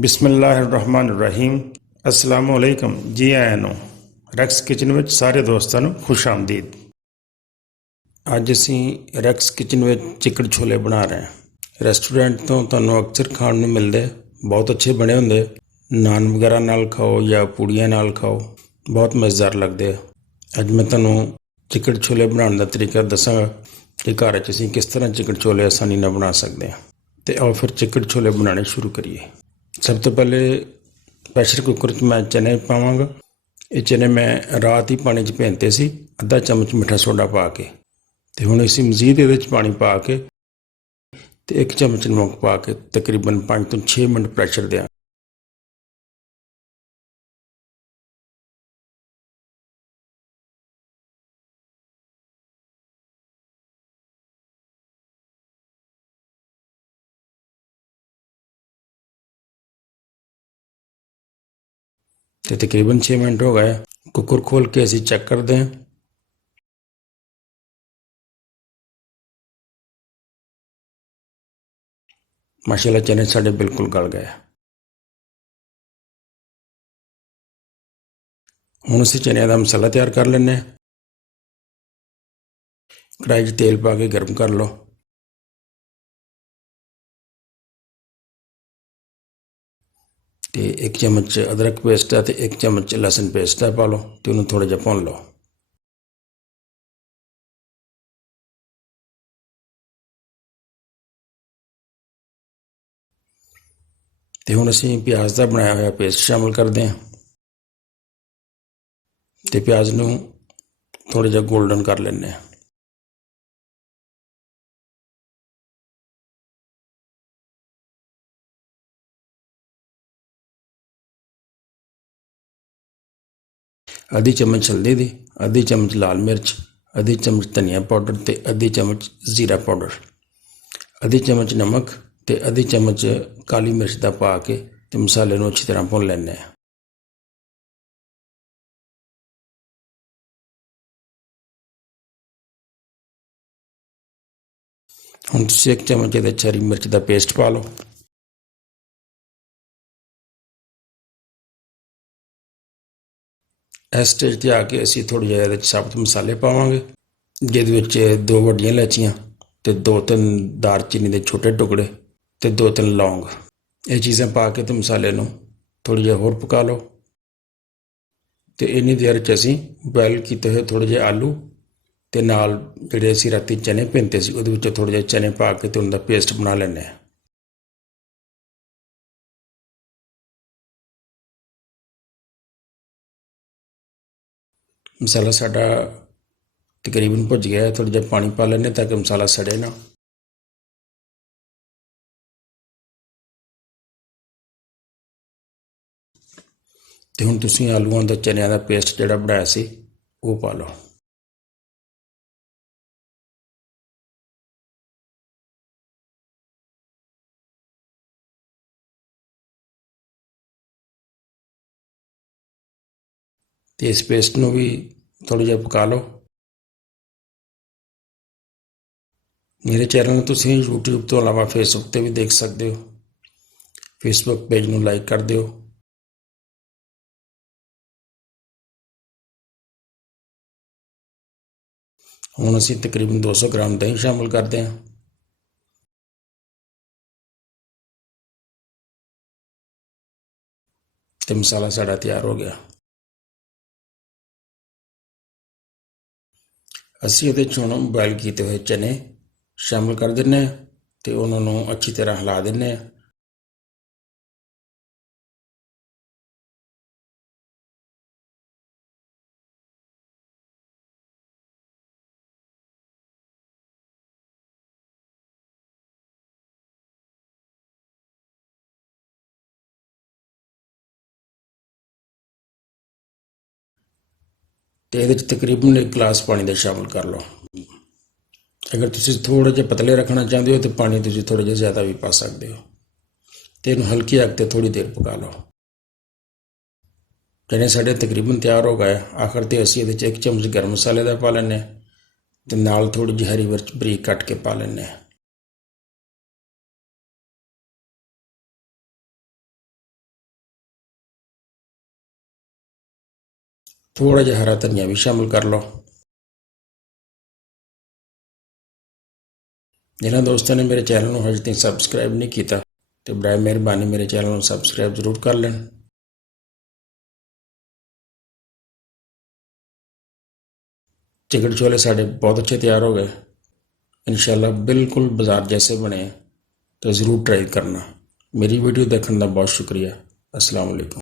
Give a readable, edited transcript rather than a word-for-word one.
ਬਿਸਮਿਲ੍ਲਾਹਿਰਰਹਿਮਾਨਿਰਰਹੀਮ। अस्सलाम वालेकुम। जी आया ਨੂੰ ਰੈਕਸ ਕਿਚਨ ਵਿੱਚ ਸਾਰੇ ਦੋਸਤਾਂ ਨੂੰ ਖੁਸ਼ ਆਮਦੀਦ। ਅੱਜ ਅਸੀਂ ਰੈਕਸ ਕਿਚਨ ਵਿੱਚ ਚਿਕਨ ਛੋਲੇ ਬਣਾ ਰਹੇ ਹਾਂ। ਰੈਸਟੋਰੈਂਟ ਤੋਂ ਤੁਹਾਨੂੰ ਅਕਸਰ ਖਾਣ ਨੂੰ ਮਿਲਦੇ, ਬਹੁਤ ਅੱਛੇ ਬਣੇ ਹੁੰਦੇ। ਨਾਨ ਵਗੈਰਾ ਨਾਲ ਖਾਓ ਜਾਂ ਪੂੜੀਆਂ ਨਾਲ ਖਾਓ, ਬਹੁਤ ਮਜ਼ੇਦਾਰ ਲੱਗਦੇ ਆ। ਅੱਜ ਮੈਂ ਤੁਹਾਨੂੰ ਚਿਕਨ ਛੋਲੇ ਬਣਾਉਣ ਦਾ ਤਰੀਕਾ ਦੱਸਾਂਗਾ ਕਿ ਘਰ 'ਚ ਅਸੀਂ ਕਿਸ ਤਰ੍ਹਾਂ ਚਿਕਨ ਛੋਲੇ ਆਸਾਨੀ ਨਾਲ ਬਣਾ ਸਕਦੇ ਹਾਂ। ਅਤੇ ਆਓ ਫਿਰ ਚਿਕਨ ਛੋਲੇ ਬਣਾਉਣੇ ਸ਼ੁਰੂ ਕਰੀਏ। ਸਭ ਤੋਂ ਪਹਿਲੇ ਪ੍ਰੈਸ਼ਰ ਕੁੱਕਰ 'ਚ ਮੈਂ ਚਨੇ ਪਾਵਾਂਗਾ। ਇਹ ਚਨੇ ਮੈਂ ਰਾਤ ਹੀ ਪਾਣੀ 'ਚ ਭਿਉਂਤੇ ਸੀ, ਅੱਧਾ ਚਮਚ ਮਿੱਠਾ ਸੋਡਾ ਪਾ ਕੇ। ਅਤੇ ਹੁਣ ਅਸੀਂ ਮਜ਼ੀਦ ਇਹਦੇ 'ਚ ਪਾਣੀ ਪਾ ਕੇ ਅਤੇ 1 ਚਮਚ ਨਮਕ ਪਾ ਕੇ ਤਕਰੀਬਨ 5 ਤੋਂ 6 ਮਿੰਟ ਪ੍ਰੈਸ਼ਰ ਦਿਆਂ। ਅਤੇ ਤਕਰੀਬਨ 6 ਮਿੰਟ ਹੋ ਗਏ। ਕੁੱਕਰ ਖੋਲ੍ਹ ਕੇ ਅਸੀਂ ਚੈੱਕ ਕਰਦੇ ਹਾਂ। ਮਾਸ਼ਾਅੱਲਾ ਚਨੇ ਸਾਡੇ ਬਿਲਕੁਲ ਗਲ ਗਏ। ਹੁਣ ਅਸੀਂ ਚਨਿਆਂ ਦਾ ਮਸਾਲਾ ਤਿਆਰ ਕਰ ਲੈਂਦੇ ਹਾਂ। ਕੜਾਹੀ 'ਚ ਤੇਲ ਪਾ ਕੇ ਗਰਮ ਕਰ ਲਓ। ਅਤੇ 1 ਚਮਚ ਅਦਰਕ ਪੇਸਟ ਹੈ ਅਤੇ 1 ਚਮਚ ਲਸਣ ਪੇਸਟ ਹੈ ਪਾ ਲਓ ਅਤੇ ਉਹਨੂੰ ਥੋੜ੍ਹਾ ਜਿਹਾ ਭੁੰਨ ਲਓ। ਅਤੇ ਹੁਣ ਅਸੀਂ ਪਿਆਜ਼ ਦਾ ਬਣਾਇਆ ਹੋਇਆ ਪੇਸਟ ਸ਼ਾਮਿਲ ਕਰਦੇ ਹਾਂ ਅਤੇ ਪਿਆਜ਼ ਨੂੰ ਥੋੜ੍ਹਾ ਜਿਹਾ ਗੋਲਡਨ ਕਰ ਲੈਂਦੇ ਹਾਂ। ਅੱਧੀ ਚਮਚ ਹਲਦੀ ਦੀ, ਅੱਧੀ ਚਮਚ ਲਾਲ ਮਿਰਚ, ਅੱਧੀ ਚਮਚ ਧਨੀਆ ਪਾਊਡਰ ਅਤੇ ਅੱਧੀ ਚਮਚ ਜ਼ੀਰਾ ਪਾਊਡਰ, ਅੱਧੀ ਚਮਚ ਨਮਕ ਅਤੇ ਅੱਧੀ ਚਮਚ ਕਾਲੀ ਮਿਰਚ ਦਾ ਪਾ ਕੇ ਅਤੇ ਮਸਾਲੇ ਨੂੰ ਅੱਛੀ ਤਰ੍ਹਾਂ ਭੁੰਨ ਲੈਂਦੇ ਹਾਂ। ਹੁਣ ਤੁਸੀਂ 1 ਚਮਚ ਇਹਦੇ ਹਰੀ ਮਿਰਚ ਦਾ ਪੇਸਟ ਪਾ ਲਓ। ਇਸ ਸਟੇਜ 'ਤੇ ਆ ਕੇ ਅਸੀਂ ਥੋੜ੍ਹਾ ਜਿਹਾ ਇਹਦੇ 'ਚ ਸਾਬਤ ਮਸਾਲੇ ਪਾਵਾਂਗੇ, ਜਿਹਦੇ ਵਿੱਚ 2 ਵੱਡੀਆਂ ਇਲਾਇਚੀਆਂ ਅਤੇ 2-3 ਦਾਲਚੀਨੀ ਦੇ ਛੋਟੇ ਟੁਕੜੇ ਅਤੇ 2-3 ਲੌਂਗ। ਇਹ ਚੀਜ਼ਾਂ ਪਾ ਕੇ ਅਤੇ ਮਸਾਲੇ ਨੂੰ ਥੋੜ੍ਹਾ ਜਿਹਾ ਹੋਰ ਪਕਾ ਲਓ। ਅਤੇ ਇੰਨੀ ਦੇਰ 'ਚ ਅਸੀਂ ਬੋਇਲ ਕੀਤੇ ਹੋਏ ਥੋੜ੍ਹੇ ਜਿਹੇ ਆਲੂ ਅਤੇ ਨਾਲ ਜਿਹੜੇ ਅਸੀਂ ਰਾਤੀ ਚਨੇ ਭਿਉਂਤੇ ਸੀ ਉਹਦੇ ਵਿੱਚੋਂ ਥੋੜ੍ਹੇ ਜਿਹੇ ਚਨੇ ਪਾ ਕੇ ਅਤੇ ਉਹਨਾਂ ਦਾ ਪੇਸਟ ਬਣਾ ਲੈਂਦੇ ਹਾਂ। ਮਸਾਲਾ ਸਾਡਾ ਤਕਰੀਬਨ ਭੁੱਜ ਗਿਆ। ਥੋੜ੍ਹਾ ਜਿਹਾ ਪਾਣੀ ਪਾ ਲੈਂਦੇ ਤਾਂ ਕਿ ਮਸਾਲਾ ਸੜੇ ਨਾ। ਅਤੇ ਹੁਣ ਤੁਸੀਂ ਆਲੂਆਂ ਦਾ ਚਨਿਆਂ ਦਾ ਪੇਸਟ ਜਿਹੜਾ ਬਣਾਇਆ ਸੀ ਉਹ ਪਾ ਲਓ। ਅਤੇ ਇਸ ਪੇਸਟ ਨੂੰ ਵੀ ਥੋੜ੍ਹਾ ਜਿਹਾ ਪਕਾ ਲਓ। ਮੇਰੇ ਚੈਨਲ ਨੂੰ ਤੁਸੀਂ YouTube ਤੋਂ ਇਲਾਵਾ ਫੇਸਬੁੱਕ 'ਤੇ ਵੀ ਦੇਖ ਸਕਦੇ ਹੋ। ਫੇਸਬੁੱਕ ਪੇਜ ਨੂੰ ਲਾਈਕ ਕਰ ਦਿਓ। ਹੁਣ ਅਸੀਂ ਤਕਰੀਬਨ 200 ਗ੍ਰਾਮ ਦਹੀਂ ਸ਼ਾਮਿਲ ਕਰਦੇ ਹਾਂ। ਅਤੇ ਮਸਾਲਾ ਸਾਡਾ ਤਿਆਰ ਹੋ ਗਿਆ। ਅਸੀਂ ਇਹਦੇ 'ਚ ਹੁਣ ਬੋਇਲ ਕੀਤੇ ਹੋਏ ਚਨੇ ਸ਼ਾਮਿਲ ਕਰ ਦਿੰਦੇ ਹਾਂ ਅਤੇ ਉਹਨਾਂ ਨੂੰ ਅੱਛੀ ਤਰ੍ਹਾਂ ਹਿਲਾ ਦਿੰਦੇ ਹਾਂ। ਅਤੇ ਇਹਦੇ 'ਚ ਤਕਰੀਬਨ 1 ਗਲਾਸ ਪਾਣੀ ਦਾ ਸ਼ਾਮਿਲ ਕਰ ਲਓ। ਅਗਰ ਤੁਸੀਂ ਥੋੜ੍ਹੇ ਜਿਹੇ ਪਤਲੇ ਰੱਖਣਾ ਚਾਹੁੰਦੇ ਹੋ ਤਾਂ ਪਾਣੀ ਤੁਸੀਂ ਥੋੜ੍ਹਾ ਜਿਹਾ ਜ਼ਿਆਦਾ ਵੀ ਪਾ ਸਕਦੇ ਹੋ। ਅਤੇ ਇਹਨੂੰ ਹਲਕੀ ਅੱਗ 'ਤੇ ਥੋੜ੍ਹੀ ਦੇਰ ਪਕਾ ਲਓ। ਚਨੇ ਸਾਡੇ ਤਕਰੀਬਨ ਤਿਆਰ ਹੋ ਗਏ। ਆਖਰ 'ਤੇ ਅਸੀਂ ਇਹਦੇ 'ਚ 1 ਚਮਚ ਗਰਮ ਮਸਾਲੇ ਦਾ ਪਾ ਲੈਂਦੇ ਹਾਂ ਅਤੇ ਨਾਲ ਥੋੜ੍ਹੀ ਜਿਹੀ ਹਰੀ ਮਿਰਚ ਬਰੀਕ ਕੱਟ ਕੇ ਪਾ ਲੈਂਦੇ ਹਾਂ। थोड़ा जिहा हरा धनिया भी शामिल कर लो। जिन्होंने दोस्तों ने मेरे चैनल को हजे तक सबसक्राइब नहीं किया तो बराए मेहरबानी मेरे चैनल को सबसक्राइब जरूर कर लें। चिकन छोले साढ़े बहुत अच्छे तैयार हो गए, इंशाल्लाह बिल्कुल बाजार जैसे बने, तो ज़रूर ट्राई करना। मेरी वीडियो देखने का बहुत शुक्रिया। अस्सलाम वालेकुम।